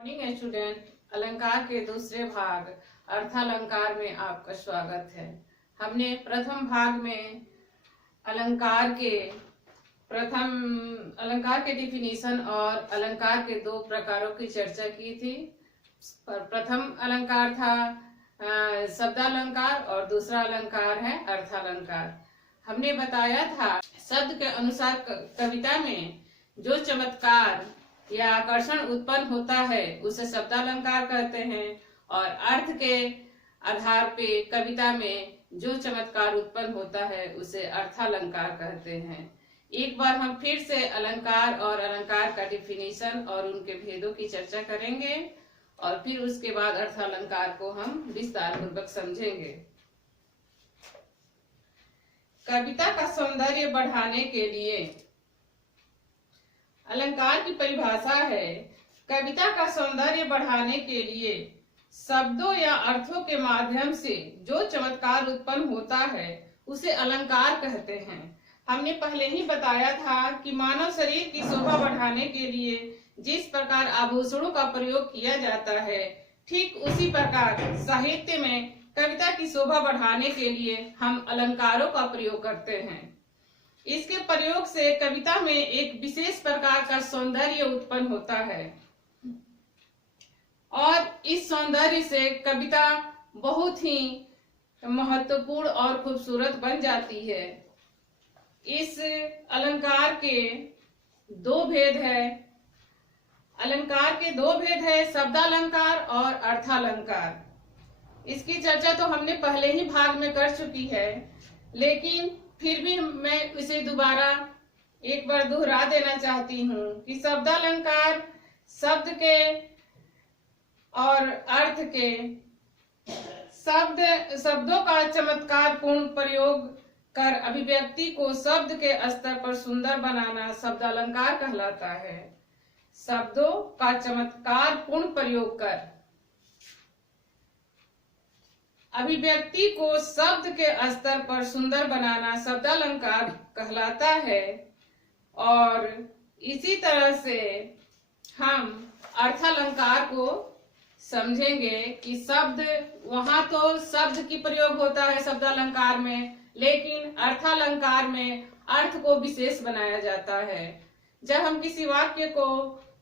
Morning student, अलंकार के दूसरे भाग अर्थालंकार में आपका स्वागत है। हमने प्रथम भाग में अलंकार के डिफिनीशन और अलंकार के दो प्रकारों की चर्चा की थी। प्रथम अलंकार था शब्दालंकार और दूसरा अलंकार है अर्थालंकार। हमने बताया था शब्द के अनुसार कविता में जो चमत्कार या आकर्षण उत्पन्न होता है उसे शब्दालंकार कहते हैं, और अर्थ के आधार पे कविता में जो चमत्कार उत्पन्न होता है उसे अर्थालंकार कहते हैं। एक बार हम फिर से अलंकार और अलंकार का डिफिनीशन और उनके भेदों की चर्चा करेंगे और फिर उसके बाद अर्थालंकार को हम विस्तार पूर्वक समझेंगे। कविता का सौंदर्य बढ़ाने के लिए अलंकार की परिभाषा है, कविता का सौंदर्य बढ़ाने के लिए शब्दों या अर्थों के माध्यम से जो चमत्कार उत्पन्न होता है उसे अलंकार कहते हैं। हमने पहले ही बताया था कि मानव शरीर की शोभा बढ़ाने के लिए जिस प्रकार आभूषणों का प्रयोग किया जाता है, ठीक उसी प्रकार साहित्य में कविता की शोभा बढ़ाने के लिए हम अलंकारों का प्रयोग करते हैं। इसके प्रयोग से कविता में एक विशेष प्रकार का सौंदर्य उत्पन्न होता है और इस सौंदर्य से कविता बहुत ही महत्वपूर्ण और खूबसूरत बन जाती है। इस अलंकार के दो भेद है। अलंकार के दो भेद है, शब्दालंकार और अर्थालंकार। इसकी चर्चा तो हमने पहले ही भाग में कर चुकी है, लेकिन फिर भी मैं इसे दोबारा एक बार दोहरा देना चाहती हूँ कि शब्दालंकार शब्द के और अर्थ के शब्दों का चमत्कार पूर्ण प्रयोग कर अभिव्यक्ति को शब्द के स्तर पर सुंदर बनाना शब्दालंकार कहलाता है। शब्दों का चमत्कार पूर्ण प्रयोग कर अभिव्यक्ति को शब्द के स्तर पर सुंदर बनाना शब्दालंकार कहलाता है। और इसी तरह से हम अर्थालंकार को समझेंगे कि शब्द वहां तो शब्द की प्रयोग होता है शब्दालंकार में, लेकिन अर्थालंकार में अर्थ को विशेष बनाया जाता है। जब हम किसी वाक्य को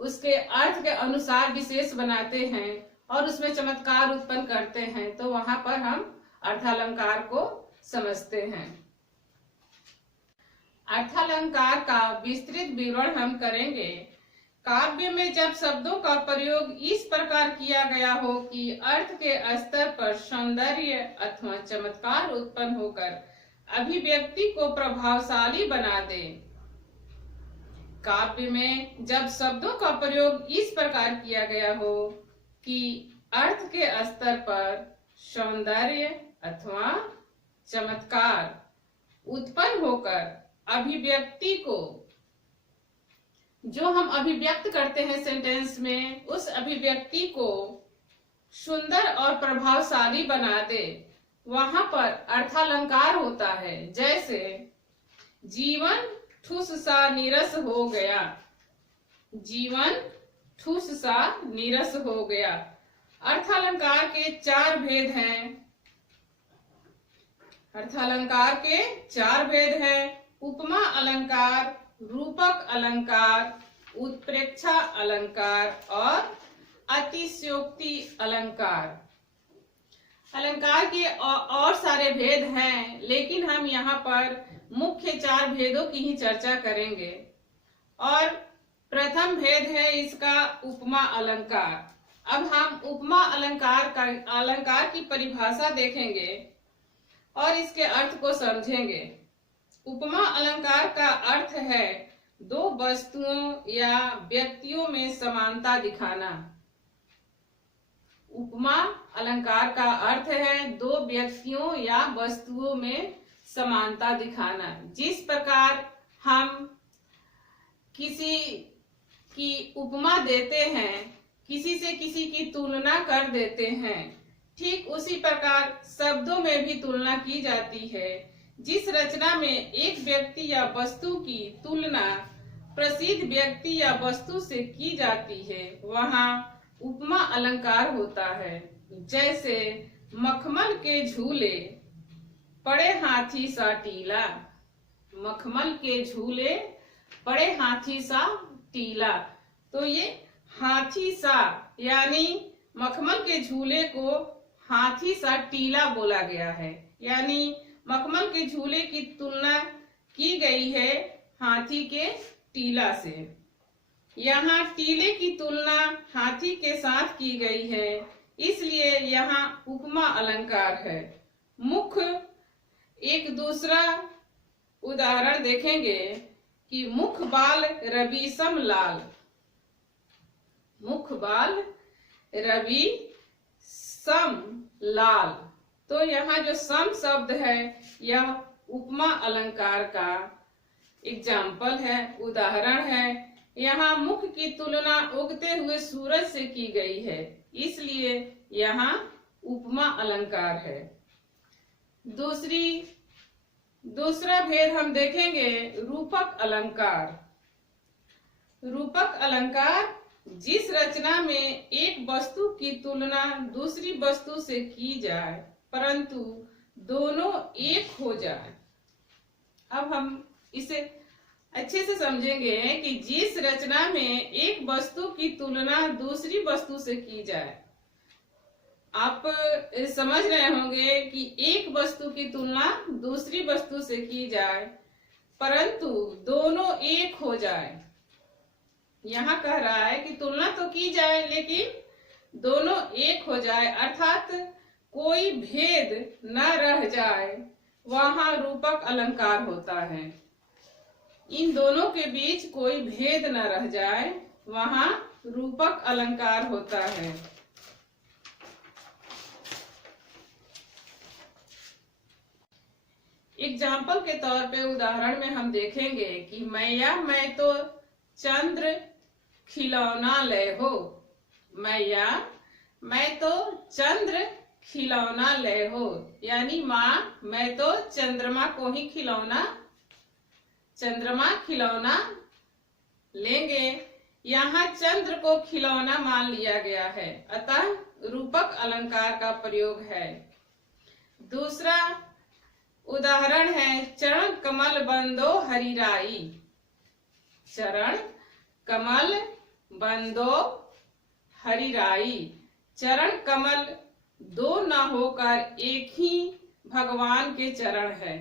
उसके अर्थ के अनुसार विशेष बनाते हैं और उसमें चमत्कार उत्पन्न करते हैं तो वहां पर हम अर्थालंकार को समझते हैं। अर्थालंकार का विस्तृत विवरण हम करेंगे। काव्य में जब शब्दों का प्रयोग इस प्रकार किया गया हो कि अर्थ के स्तर पर सौंदर्य अथवा चमत्कार उत्पन्न होकर अभिव्यक्ति को प्रभावशाली बना दे। काव्य में जब शब्दों का प्रयोग इस प्रकार किया गया हो कि अर्थ के स्तर पर सौंदर्य अथवा चमत्कार उत्पन्न होकर अभिव्यक्ति को, जो हम अभिव्यक्त करते हैं सेंटेंस में, उस अभिव्यक्ति को सुंदर और प्रभावशाली बना दे, वहां पर अर्थालंकार होता है। जैसे जीवन ठुस सा नीरस हो गया, जीवन ठुस सा नीरस हो गया। अर्थालंकार के चार भेद हैं। अर्थालंकार के चार भेद हैं। उपमा अलंकार, रूपक अलंकार, उत्प्रेक्षा अलंकार और अतिशयोक्ति अलंकार। अलंकार के और सारे भेद हैं, लेकिन हम यहाँ पर मुख्य चार भेदों की ही चर्चा करेंगे। और प्रथम भेद है इसका उपमा अलंकार। अब हम उपमा अलंकार की परिभाषा देखेंगे और इसके अर्थ को समझेंगे। उपमा अलंकार का अर्थ है दो वस्तुओं या व्यक्तियों में समानता दिखाना। उपमा अलंकार का अर्थ है दो व्यक्तियों या वस्तुओं में समानता दिखाना। जिस प्रकार हम किसी की उपमा देते हैं, किसी से किसी की तुलना कर देते हैं, ठीक उसी प्रकार शब्दों में भी तुलना की जाती है। जिस रचना में एक व्यक्ति या वस्तु की तुलना प्रसिद्ध व्यक्ति या वस्तु से की जाती है, वहाँ उपमा अलंकार होता है। जैसे मखमल के झूले पड़े हाथी सा टीला। मखमल के झूले पड़े हाथी सा टीला। तो ये हाथी सा यानी मखमल के झूले को हाथी सा टीला बोला गया है, यानी मखमल के झूले की तुलना की गई है हाथी के टीला से। यहाँ टीले की तुलना हाथी के साथ की गई है, इसलिए यहाँ उपमा अलंकार है। मुख्य एक दूसरा उदाहरण देखेंगे कि मुख बाल रवि सम लाल। मुख बाल रवि सम लाल। तो यहाँ जो सम शब्द है यह उपमा अलंकार का एग्जाम्पल है, उदाहरण है। यहाँ मुख की तुलना उगते हुए सूरज से की गई है, इसलिए यहाँ उपमा अलंकार है। दूसरा भेद हम देखेंगे रूपक अलंकार। रूपक अलंकार जिस रचना में एक वस्तु की तुलना दूसरी वस्तु से की जाए परंतु दोनों एक हो जाए। अब हम इसे अच्छे से समझेंगे कि जिस रचना में एक वस्तु की तुलना दूसरी वस्तु से की जाए। आप समझ रहे होंगे कि एक वस्तु की तुलना दूसरी वस्तु से की जाए परंतु दोनों एक हो जाए। यहाँ कह रहा है कि तुलना तो की जाए लेकिन दोनों एक हो जाए, अर्थात कोई भेद न रह जाए, वहाँ रूपक अलंकार होता है। इन दोनों के बीच कोई भेद न रह जाए, वहाँ रूपक अलंकार होता है। एग्जाम्पल के तौर पे उदाहरण में हम देखेंगे कि मैया मैं तो चंद्र खिलौना ले हो। मैया मैं तो चंद्र खिलौना ले हो, यानी माँ मैं तो चंद्रमा खिलौना लेंगे। यहाँ चंद्र को खिलौना मान लिया गया है, अतः रूपक अलंकार का प्रयोग है। दूसरा उदाहरण है चरण कमल बंदो हरिराई। चरण कमल बंदो हरिराई। चरण कमल दो न होकर एक ही भगवान के चरण है।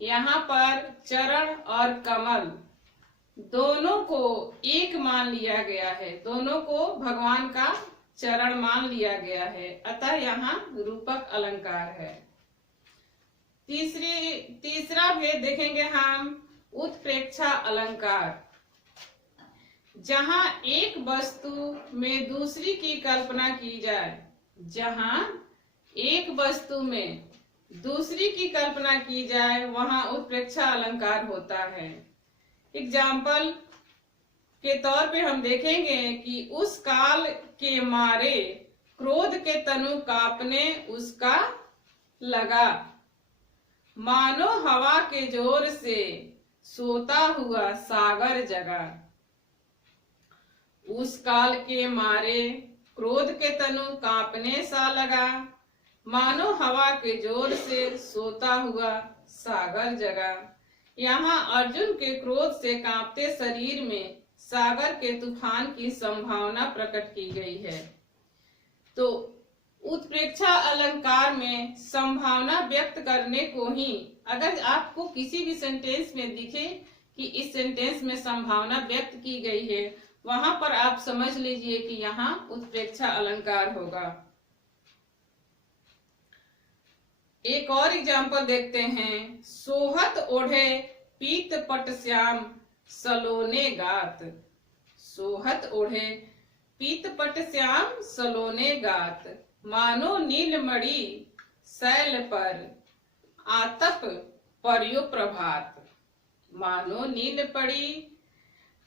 यहाँ पर चरण और कमल दोनों को एक मान लिया गया है, दोनों को भगवान का चरण मान लिया गया है, अतः यहाँ रूपक अलंकार है। तीसरा भेद देखेंगे हम उत्प्रेक्षा अलंकार। जहाँ एक वस्तु में दूसरी की कल्पना की जाए। जहाँ एक वस्तु में दूसरी की कल्पना की जाए वहाँ उत्प्रेक्षा अलंकार होता है। एग्जाम्पल के तौर पे हम देखेंगे कि उस काल के मारे क्रोध के तनु कांपने उसका लगा। मानो हवा के जोर से सोता हुआ सागर जगा। उस काल के मारे क्रोध के तनु कांपने सा लगा, मानो हवा के जोर से सोता हुआ सागर जगा। यहाँ अर्जुन के क्रोध से कांपते शरीर में सागर के तूफान की संभावना प्रकट की गई है। तो उत्प्रेक्षा अलंकार में संभावना व्यक्त करने को ही, अगर आपको किसी भी सेंटेंस में दिखे कि इस सेंटेंस में संभावना व्यक्त की गई है, वहां पर आप समझ लीजिए कि यहाँ उत्प्रेक्षा अलंकार होगा। एक और एग्जाम्पल देखते हैं। सोहत ओढ़े पीत पट श्याम सलोने गात। सोहत ओढ़े पीत पट श्याम सलोने गात। मानो नीलमणि शैल पर आतप पर्यो प्रभात। मानो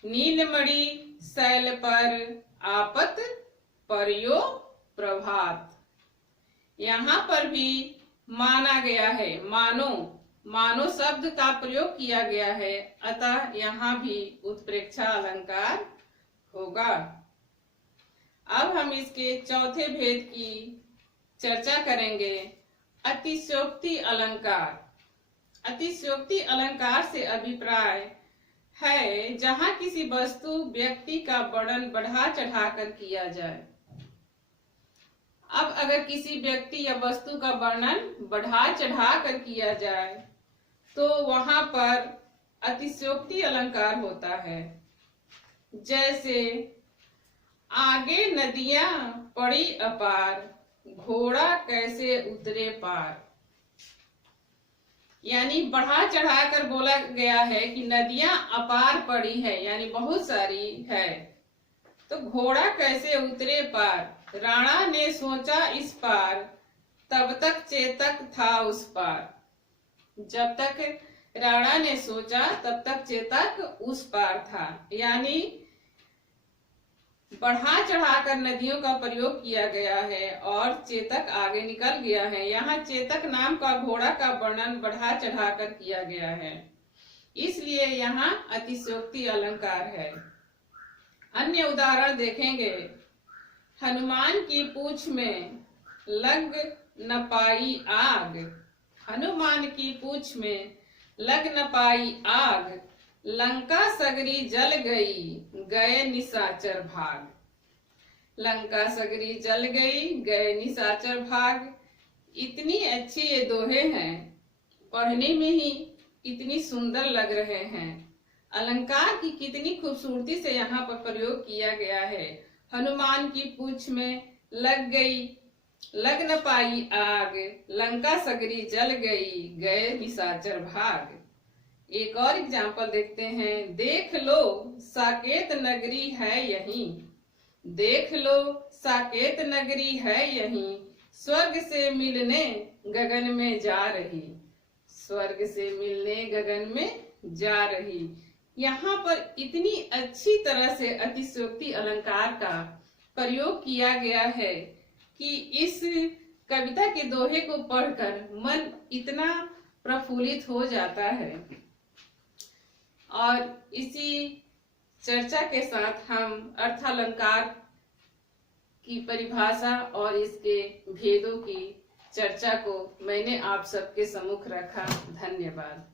नीलमणि शैल पर आपत पर्यो प्रभात। यहाँ पर भी माना गया है, मानो शब्द का प्रयोग किया गया है, अतः यहाँ भी उत्प्रेक्षा अलंकार होगा। अब हम इसके चौथे भेद की चर्चा करेंगे। अतिशयोक्ति अलंकार। अतिशयोक्ति अलंकार से अभिप्राय है जहां किसी वस्तु व्यक्ति का वर्णन बढ़ा चढ़ाकर किया जाए। अब अगर किसी व्यक्ति या वस्तु का वर्णन बढ़ा चढ़ाकर किया जाए तो वहां पर अतिशयोक्ति अलंकार होता है। जैसे आगे नदियां पड़ी अपार, घोड़ा कैसे उतरे पार। यानी बढ़ा चढ़ाकर बोला गया है कि नदियां अपार पड़ी है, यानी बहुत सारी है, तो घोड़ा कैसे उतरे पार। राणा ने सोचा इस पार, तब तक चेतक था उस पार। जब तक राणा ने सोचा तब तक चेतक उस पार था। यानी बढ़ा चढ़ाकर नदियों का प्रयोग किया गया है और चेतक आगे निकल गया है। यहाँ चेतक नाम का घोड़ा का वर्णन बढ़ा चढ़ाकर किया गया है, इसलिए यहाँ अतिशयोक्ति अलंकार है। अन्य उदाहरण देखेंगे। हनुमान की पूंछ में लग न पाई आग। हनुमान की पूंछ में लग न पाई आग, लंका सगरी जल गई, गए निशाचर भाग। लंका सगरी जल गई, गए निशाचर भाग। इतनी अच्छी ये दोहे हैं, पढ़ने में ही इतनी सुंदर लग रहे हैं। अलंकार की कितनी खूबसूरती से यहाँ पर प्रयोग किया गया है। हनुमान की पूंछ में लग गई, लग न पाई आग, लंका सगरी जल गई, गए निशाचर भाग। एक और एग्जाम्पल देखते हैं। देख लो साकेत नगरी है यहीं, देख लो साकेत नगरी है यहीं, स्वर्ग से मिलने गगन में जा रही। स्वर्ग से मिलने गगन में जा रही। यहाँ पर इतनी अच्छी तरह से अतिशयोक्ति अलंकार का प्रयोग किया गया है कि इस कविता के दोहे को पढ़कर मन इतना प्रफुल्लित हो जाता है। और इसी चर्चा के साथ हम अर्थालंकार की परिभाषा और इसके भेदों की चर्चा को मैंने आप सबके सम्मुख रखा। धन्यवाद।